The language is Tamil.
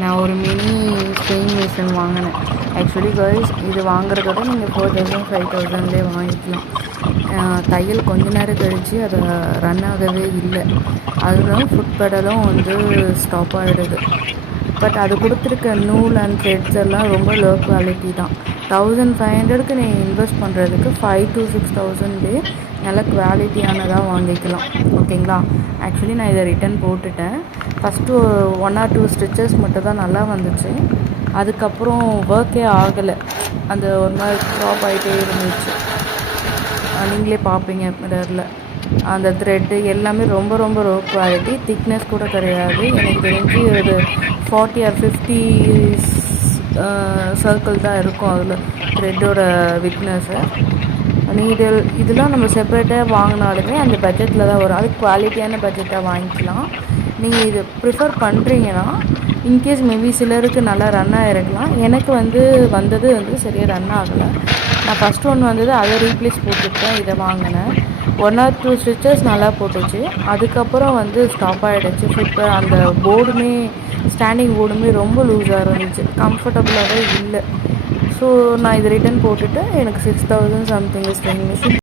நான் ஒரு மினி ஸ்விங் மிஷின் வாங்கினேன். ஆக்சுவலி கேர்ள்ஸ் இது வாங்குறதோட நீங்கள் 4000 5000லேயே வாங்கிக்கலாம். தையல் கொஞ்ச நேரம் கழித்து அதை ரன் ஆகவே இல்லை. அதுதான் ஃபுட் பெடலும் வந்து ஸ்டாப் ஆகிடுது. பட் அது கொடுத்துருக்க நூல் அண்ட் த்ரெட்ஸ் எல்லாம் ரொம்ப லோ குவாலிட்டி தான். 1500க்கு நீ இன்வெஸ்ட் பண்ணுறதுக்கு 5 to 6000 நல்ல குவாலிட்டியானதாக வாங்கிக்கலாம். ஓகேங்களா? ஆக்சுவலி நான் இதை ரிட்டன் போட்டுட்டேன். ஃபஸ்ட்டு 1 or 2 ஸ்டிச்சஸ் மட்டும் தான் நல்லா வந்துச்சு. அதுக்கப்புறம் ஒர்க்கே ஆகலை. அந்த ஒரு மாதிரி ட்ராப் ஆகிட்டே இருந்துச்சு. நீங்களே பார்ப்பீங்க மிரரில். அந்த த்ரெட்டு எல்லாமே ரொம்ப ரொம்ப லோ குவாலிட்டி. திக்னஸ் கூட கிடையாது. எனக்கு தெரிஞ்சு ஒரு 40 or 50 சர்க்கிள் தான் இருக்கும் அதில் த்ரெட்டோட விட்னஸ்ஸு. இதெல்லாம் நம்ம செப்பரேட்டாக வாங்கினாலுமே அந்த பட்ஜெட்டில் தான் வரும். அது குவாலிட்டியான பட்ஜெட்டாக வாங்கிக்கலாம். நீங்கள் இது ப்ரிஃபர் பண்ணுறீங்கன்னா இன்கேஸ் மேபி சிலருக்கு நல்லா ரன் ஆகிருக்கலாம். எனக்கு வந்தது சரியாக ரன் ஆகலை. நான் ஃபஸ்ட் ஒன் வந்தது அதை ரீப்ளேஸ் போட்டுவிட்டேன். இதை வாங்கினேன். 1 or 2 ஸ்டிச்சஸ் நல்லா போட்டுச்சு. அதுக்கப்புறம் ஸ்டாப் ஆகிடுச்சு. இப்போ அந்த போர்டுமே ஸ்டாண்டிங் போர்டுமே ரொம்ப லூஸாக இருந்துச்சு. கம்ஃபர்டபுளாகவே இல்லை. ஸோ நான் இது ரிட்டன் போட்டுட்டு எனக்கு 6000 சம்திங் ஸ்விங் மிஷின்